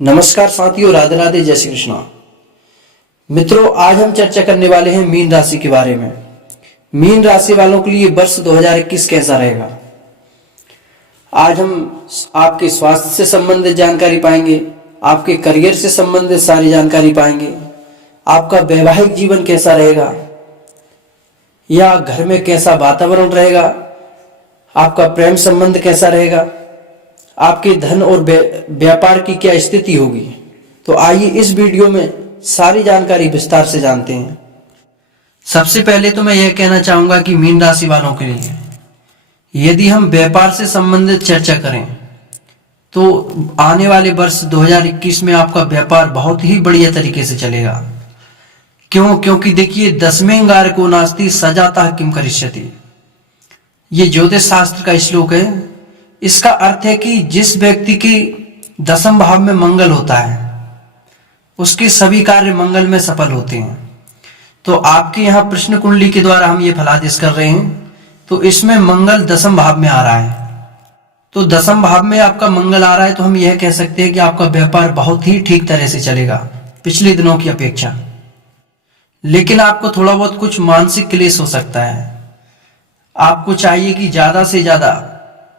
नमस्कार साथियों, राधे राधे, जय श्री कृष्णा। मित्रों, आज हम चर्चा करने वाले हैं मीन राशि के बारे में। मीन राशि वालों के लिए वर्ष 2021 कैसा रहेगा। आज हम आपके स्वास्थ्य से संबंधित जानकारी पाएंगे, आपके करियर से संबंधित सारी जानकारी पाएंगे, आपका वैवाहिक जीवन कैसा रहेगा या घर में कैसा वातावरण रहेगा, आपका प्रेम संबंध कैसा रहेगा, आपके धन और व्यापार की क्या स्थिति होगी। तो आइए इस वीडियो में सारी जानकारी विस्तार से जानते हैं। सबसे पहले तो मैं यह कहना चाहूंगा कि मीन राशि वालों के लिए यदि हम व्यापार से संबंधित चर्चा करें तो आने वाले वर्ष 2021 में आपका व्यापार बहुत ही बढ़िया तरीके से चलेगा। क्योंकि देखिए, दसवें अंगारको नास्ति सजातः किम करिष्यति, ये ज्योतिष शास्त्र का श्लोक है। इसका अर्थ है कि जिस व्यक्ति के दसम भाव में मंगल होता है उसके सभी कार्य मंगल में सफल होते हैं। तो आपके यहाँ प्रश्न कुंडली के द्वारा हम ये फलादेश कर रहे हैं, तो इसमें मंगल दसम भाव में आ रहा है। तो दसम भाव में आपका मंगल आ रहा है, तो हम यह कह सकते हैं कि आपका व्यापार बहुत ही ठीक तरह से चलेगा पिछले दिनों की अपेक्षा। लेकिन आपको थोड़ा बहुत कुछ मानसिक क्लेश हो सकता है। आपको चाहिए कि ज्यादा से ज्यादा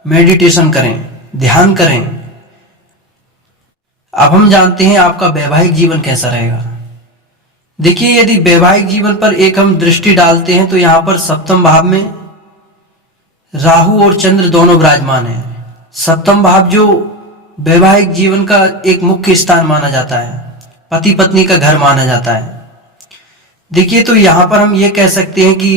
मेडिटेशन करें, ध्यान करें। अब हम जानते हैं आपका वैवाहिक जीवन कैसा रहेगा। देखिए, यदि वैवाहिक जीवन पर एक हम दृष्टि डालते हैं तो यहां पर सप्तम भाव में राहु और चंद्र दोनों विराजमान हैं। सप्तम भाव जो वैवाहिक जीवन का एक मुख्य स्थान माना जाता है, पति पत्नी का घर माना जाता है। देखिए, तो यहां पर हम ये कह सकते हैं कि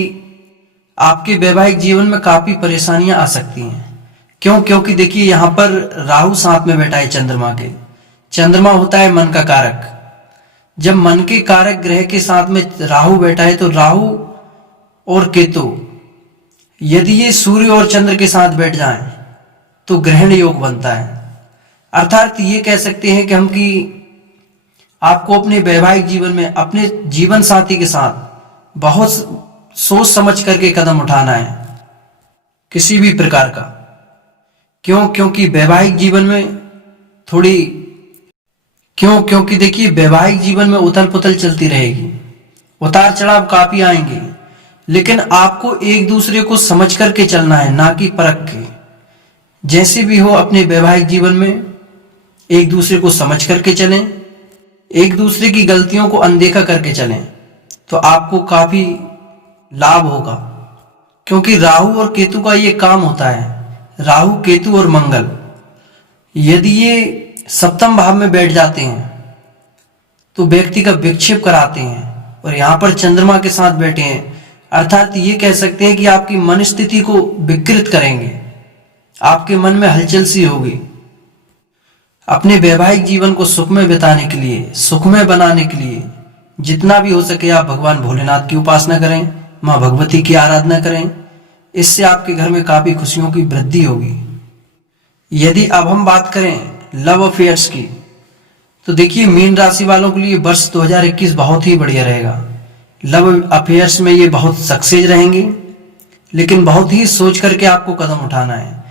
आपके वैवाहिक जीवन में काफी परेशानियां आ सकती हैं। क्योंकि देखिए, यहां पर राहु साथ में बैठा है चंद्रमा के। चंद्रमा होता है मन का कारक। जब मन के कारक ग्रह के साथ में राहु बैठा है तो राहु और केतु यदि ये सूर्य और चंद्र के साथ बैठ जाएं तो ग्रहण योग बनता है। अर्थात ये कह सकते हैं कि आपको अपने वैवाहिक जीवन में अपने जीवन साथी के साथ बहुत सोच समझ करके कदम उठाना है, किसी भी प्रकार का। क्योंकि वैवाहिक जीवन में क्योंकि देखिए, वैवाहिक जीवन में उथल पुथल चलती रहेगी, उतार चढ़ाव काफी आएंगे, लेकिन आपको एक दूसरे को समझ करके चलना है, ना कि परख के। जैसे भी हो अपने वैवाहिक जीवन में एक दूसरे को समझ करके चलें, एक दूसरे की गलतियों को अनदेखा करके चलें, तो आपको काफी लाभ होगा। क्योंकि राहु और केतु का ये काम होता है, राहु केतु और मंगल यदि ये सप्तम भाव में बैठ जाते हैं तो व्यक्ति का विक्षेप कराते हैं। और यहां पर चंद्रमा के साथ बैठे हैं, अर्थात ये कह सकते हैं कि आपकी मन स्थिति को विकृत करेंगे, आपके मन में हलचल सी होगी। अपने वैवाहिक जीवन को सुखमय बिताने के लिए, सुखमय बनाने के लिए जितना भी हो सके आप भगवान भोलेनाथ की उपासना करें, माँ भगवती की आराधना करें। इससे आपके घर में काफी खुशियों की वृद्धि होगी। यदि अब हम बात करें लव अफेयर्स की, तो देखिए, मीन राशि वालों के लिए वर्ष 2021 बहुत ही बढ़िया रहेगा। लव अफेयर्स में ये बहुत सक्सेस रहेंगे, लेकिन बहुत ही सोच करके आपको कदम उठाना है।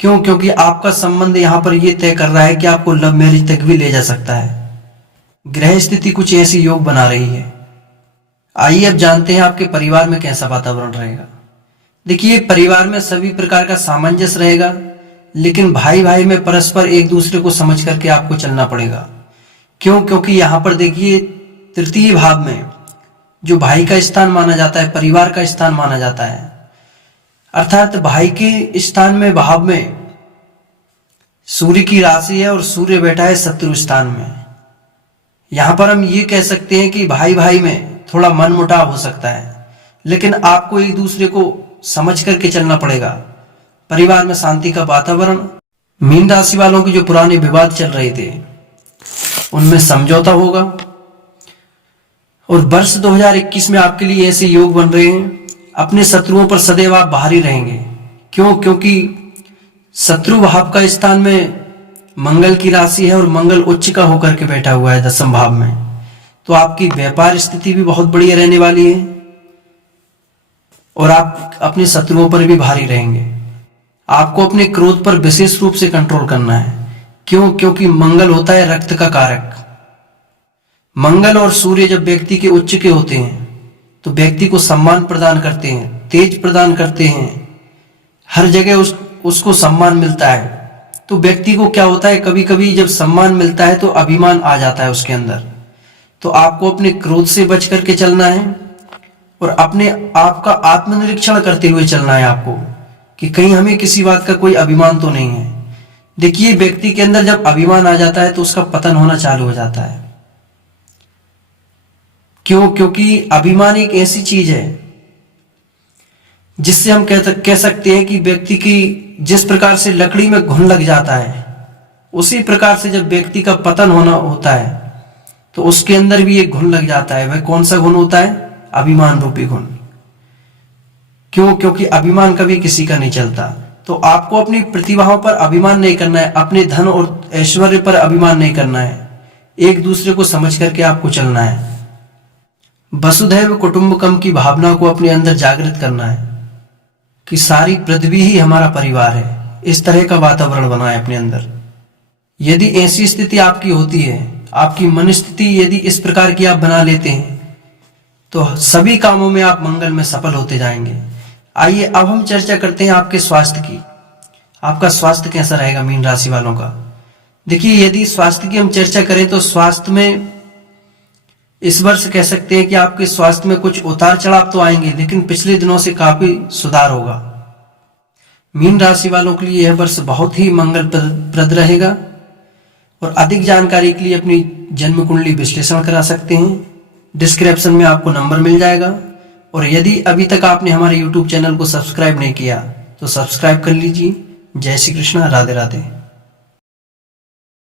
क्योंकि आपका संबंध यहाँ पर ये तय कर रहा है कि आपको लव मैरिज तक भी ले जा सकता है। ग्रह स्थिति कुछ ऐसी योग बना रही है। आइए अब जानते हैं आपके परिवार में कैसा वातावरण रहेगा। देखिए, परिवार में सभी प्रकार का सामंजस्य रहेगा, लेकिन भाई भाई में परस्पर एक दूसरे को समझ करके आपको चलना पड़ेगा। क्योंकि यहां पर देखिए, तृतीय भाव में जो भाई का स्थान माना जाता है, परिवार का स्थान माना जाता है, अर्थात भाई के स्थान में भाव में सूर्य की राशि है और सूर्य बैठा है शत्रु स्थान में। यहां पर हम ये कह सकते हैं कि भाई भाई में थोड़ा मनमुटाव हो सकता है, लेकिन आपको एक दूसरे को समझ करके चलना पड़ेगा। परिवार में शांति का वातावरण। मीन राशि वालों के जो पुराने विवाद चल रहे थे उनमें समझौता होगा। और वर्ष 2021 में आपके लिए ऐसे योग बन रहे हैं, अपने शत्रुओं पर सदैव आप बाहरी रहेंगे। क्योंकि शत्रु भाव का स्थान में मंगल की राशि है और मंगल उच्च का होकर के बैठा हुआ है दसम भाव में। तो आपकी व्यापार स्थिति भी बहुत बढ़िया रहने वाली है और आप अपने शत्रुओं पर भी भारी रहेंगे। आपको अपने क्रोध पर विशेष रूप से कंट्रोल करना है। क्यों? क्योंकि मंगल होता है रक्त का कारक। मंगल और सूर्य जब व्यक्ति के उच्च के होते हैं तो व्यक्ति को सम्मान प्रदान करते हैं, तेज प्रदान करते हैं, हर जगह उसको सम्मान मिलता है। तो व्यक्ति को क्या होता है, कभी कभी जब सम्मान मिलता है तो अभिमान आ जाता है उसके अंदर। तो आपको अपने क्रोध से बच करके चलना है और अपने आप का आत्मनिरीक्षण करते हुए चलना है आपको कि कहीं हमें किसी बात का कोई अभिमान तो नहीं है। देखिए, व्यक्ति के अंदर जब अभिमान आ जाता है तो उसका पतन होना चालू हो जाता है। क्यों? क्योंकि अभिमान एक ऐसी चीज है जिससे हम कह सकते हैं कि व्यक्ति की जिस प्रकार से लकड़ी में घुन लग जाता है, उसी प्रकार से जब व्यक्ति का पतन होना होता है तो उसके अंदर भी एक घुन लग जाता है। वह कौन सा घुन होता है? अभिमान रूपी घुन। क्यों? क्योंकि अभिमान कभी किसी का नहीं चलता। तो आपको अपनी प्रतिभाओं पर अभिमान नहीं करना है, अपने धन और ऐश्वर्य पर अभिमान नहीं करना है, एक दूसरे को समझ करके आपको चलना है। वसुधैव कुटुंबकम की भावना को अपने अंदर जागृत करना है कि सारी पृथ्वी ही हमारा परिवार है। इस तरह का वातावरण बनाए अपने अंदर। यदि ऐसी स्थिति आपकी होती है, आपकी मन स्थिति यदि इस प्रकार की आप बना लेते हैं तो सभी कामों में आप मंगल में सफल होते जाएंगे। आइए अब हम चर्चा करते हैं आपके स्वास्थ्य की। आपका स्वास्थ्य कैसा रहेगा मीन राशि वालों का? देखिए, यदि स्वास्थ्य की हम चर्चा करें तो स्वास्थ्य में इस वर्ष कह सकते हैं कि आपके स्वास्थ्य में कुछ उतार चढ़ाव तो आएंगे, लेकिन पिछले दिनों से काफी सुधार होगा। मीन राशि वालों के लिए यह वर्ष बहुत ही मंगलप्रद रहेगा। और अधिक जानकारी के लिए अपनी जन्म कुंडली विश्लेषण करा सकते हैं। डिस्क्रिप्शन में आपको नंबर मिल जाएगा। और यदि अभी तक आपने हमारे YouTube चैनल को सब्सक्राइब नहीं किया तो सब्सक्राइब कर लीजिए। जय श्री कृष्णा, राधे राधे।